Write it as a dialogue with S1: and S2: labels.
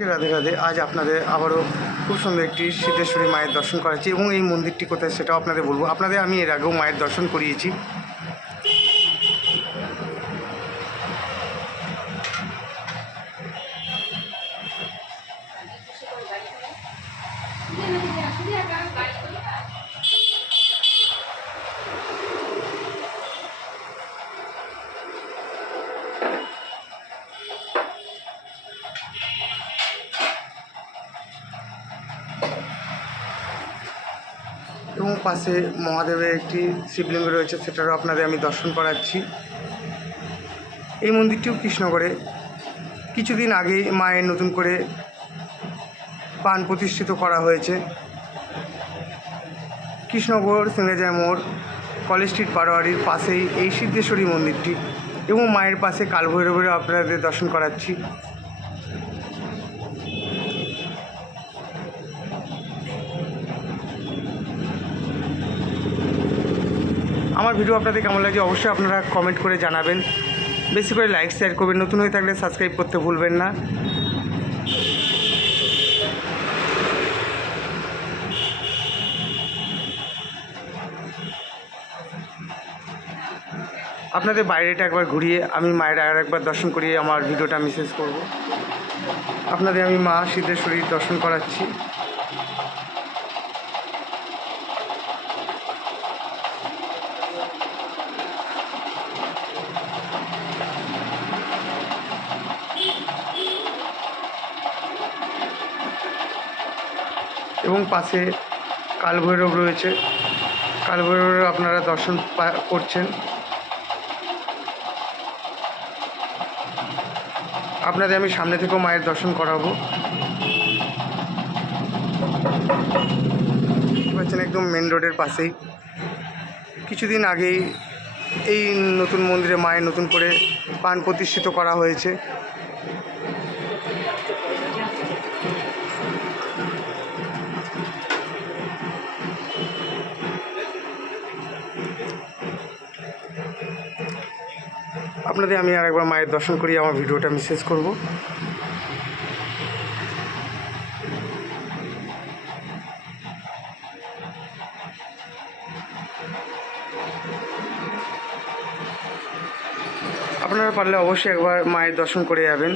S1: রাধে রাধে আজ আপনাদের আবারও খুব সুন্দর একটি সিদ্ধেশ্বরী মায়ের দর্শন করাচ্ছি এবং এই মন্দিরটি কোথায় সেটাও আপনাদের বলব। আপনাদের আমি এর আগেও মায়ের দর্শন করিয়েছি। এবং পাশে মহাদেবের একটি শিবলিঙ্গ রয়েছে, সেটারও আপনাদের আমি দর্শন করাচ্ছি। এই মন্দিরটিও কৃষ্ণগড়ে। কিছুদিন আগেই মায়ের নতুন করে পান প্রতিষ্ঠিত করা হয়েছে। কৃষ্ণগড় সিঙ্গাজায় মোড়, কলেজ স্ট্রিট বারোয়ারির পাশেই এই সিদ্ধেশ্বরী মন্দিরটি এবং মায়ের পাশে কালভৈরবেরও আপনাদের দর্শন করাচ্ছি। আমার ভিডিও আপনাদের কেমন লাগছে অবশ্যই আপনারা কমেন্ট করে জানাবেন। বেশি করে লাইক শেয়ার করবেন। নতুন হয়ে থাকলে সাবস্ক্রাইব করতে ভুলবেন না। আপনাদের বাইরেটা একবার ঘুরিয়ে আমি মায়ের আর একবার দর্শন করিয়ে আমার ভিডিওটা আমি করব। আপনাদের আমি মা সিদ্ধেশ্বরীর দর্শন করাচ্ছি। এবং পাশে কালভৈরব রয়েছে। কালভৈরবের আপনারা দর্শন করছেন। আপনাদের আমি সামনে থেকেও মায়ের দর্শন করাবো। পাচ্ছেন একদম মেন রোডের পাশেই। কিছুদিন আগেই এই নতুন মন্দিরে মায়ের নতুন করে পান প্রতিষ্ঠিত করা হয়েছে। আপনাদের আমি আর একবার মায়ের দর্শন করি আমার ভিডিওটা শেষ করব। আপনারা পারলে অবশ্যই একবার মায়ের দর্শন করে যাবেন।